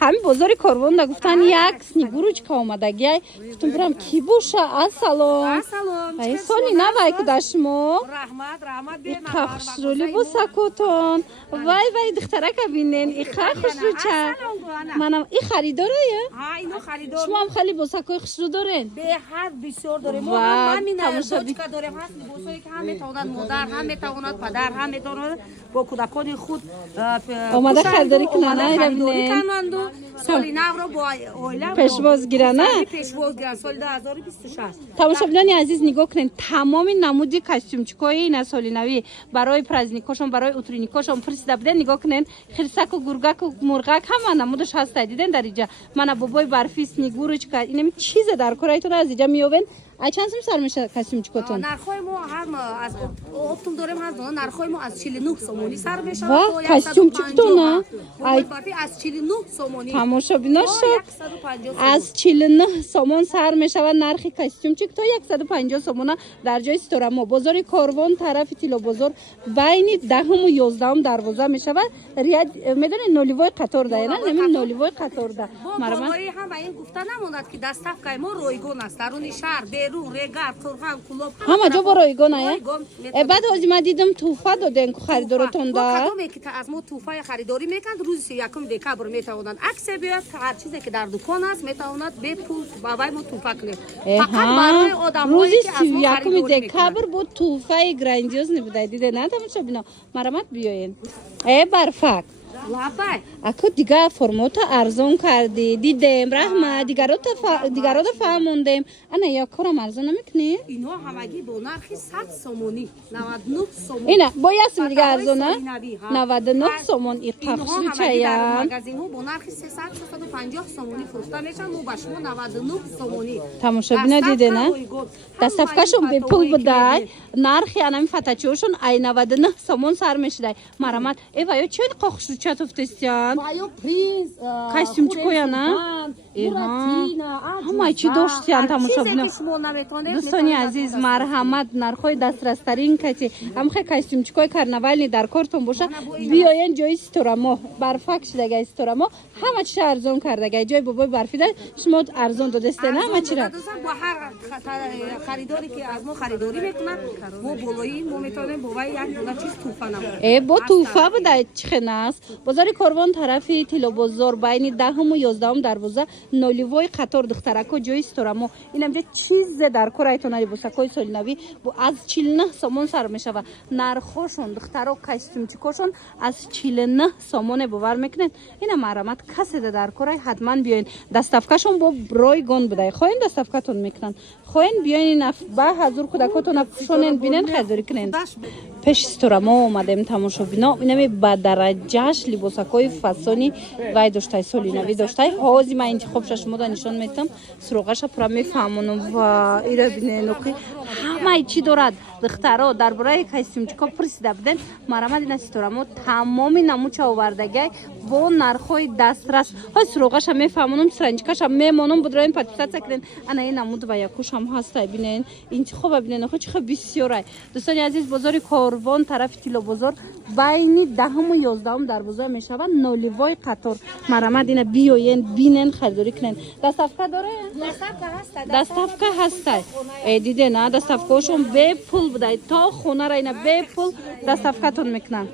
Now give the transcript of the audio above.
همین بازار کاروان دا گفتن یک سنیگوروچکا اومدگی گفتم برم کی باشه السلام ای سالی نوای که داشتمو رحمت ای خشرولی با سکوتون وای دخترک بینین ای خشرو چه منم ای خریداره ها اینو خریدار شما هم خیلی با سکوی خشرو دارین به حد بسیار داره ما هم همین دوچکا داریم هست لباسایی که هم میتونن مادر هم میتواند پدر هم میتواند با کودکان خود آماده خریداری کنن خریداری کنند و سالی نو رو با اویلا پیشواز گیرن پیشواز گیرن سال 2026 تماشاگران عزیز نگاه کنین تمام نمود کاستومچکای این سالی نوی برای پرزنیکاشون برای اوترینیکاشون فرستاده بودن نگاه کنین خرسک و گرگک و مرغک هم نمودش هست دیدن در اینجا من بابای برفی سنیگوروچکا اینم چیز در کورایتون از اینجا میوین چند سال سر میشه کاستومچکاتون نرخای ما هم از اپتوم داریم هست نرخای ما از 49 سومونی سر میشه وا کاستومچکتون ای برفی از 49 سومونی تماشا بیناش از 49 سومون سر میشه و نرخ کاستومچک تا 150 سومون در جای استورما بازار کاروان طرف تیلو بازار بین 10 و 11 دروازه میشه و ریاد میدونی نولیوای قطار ده نه نمی نولیوای قطار ده مرما هم این گفته نموند که دستافکای ما رویگون است درون شهر بیرون رگار تورخان کلوب همه جا با رویگون است بعد از ما دیدم توفا دادن خریدارتون ده کدومی که از ما توفای خریداری میکند روز یکم دکبر میتوانند عکس بیاد هر چیزی که در دکان است میتواند به پول بابای ما توفا کنه فقط برای آدمایی که از ما خریداری دکبر بود توفای گراندیوز نبوده دیده نه تماشا بینا مرمت بیاین ای برفک لابای اكو دیگه فرمات ارزون کردی دیدم رحمت دیگرات فهموندم انا یا کارم ارزون نمیکنی اینا همگی با نرخ 100 سومونی 99 سومون اینا با یاسم دیگه ارزونه 99 سومون ای قخشی چایم مغازین ها با نرخ 300 350 سومونی فروخته میشن ما با شما 99 سومونی تماشا بینا دیده نه دستافکاشون به پول بده نرخی انم فتاچوشون ای 99 سومون سر میشه مرمت ای وای چه قخشی چطور افتستیان مایو پرینس کاستومچکویا نه همه چی داشتیان تماشا بینا دوستانی عزیز مرحمت نرخای دسترسترین کتی هم خیلی کاستومچکوی کرنوالی در کارتون باشه بیاین جای استورما برفک شده استورما همه چی ارزون کرده جای بابای برفی ده شما ارزون دادسته نه همه چی را با هر خریداری که از ما خریداری میکنن ما بالایی ما میتونیم بابای یک دونه چیز توفا نمونه با توفا بده چخنه است بازار کاروان طرفی تیلو بازار بین 10 و 11 دروازه نولیوای قطار دخترکو جای استورما اینم چه چیز در کورایتون بوسکای سال نوی از 49 سومون سر میشه و نرخشون دخترا کاستومچکاشون از 49 سومون باور میکنن اینا مرمت کسی در کورای حتما بیاین دستافکاشون با رایگان بده خواین دستافکاتون میکنن خواین بیاین به حضور کودکاتون افشونن بینن خریداری کنین پیش استورما اومدیم تماشا بینا اینم با درجهش لباسکای فسونی وای داشتای سالی نوی داشتای هازی من انتخاب شما دا نشان میتم سروغش پرا میفهمونم و ایرا بینن که همه چی دارد دخترها درباره کاستومچکا پرسیده بودن مرمت این استورما تمامی نموچه آوردگی با نرخای دسترس های سروغش میفهمونم سرنجکش میمونم بدراین پاتیسات کردن انا این نمود و یکوش هم هست ببینین انتخاب ببینین خود چه بسیاره دوستان عزیز بازار کاروان طرف تیلو بازار بین 10 و 11 دروازه میشه و نولیوای قطار مرمت اینا بیاین بینن خریداری کنن دستافکا داره دستافکا هست دیده نه دستافکاشون به پول بده تا خونه را اینا به پول دستافکاتون میکنن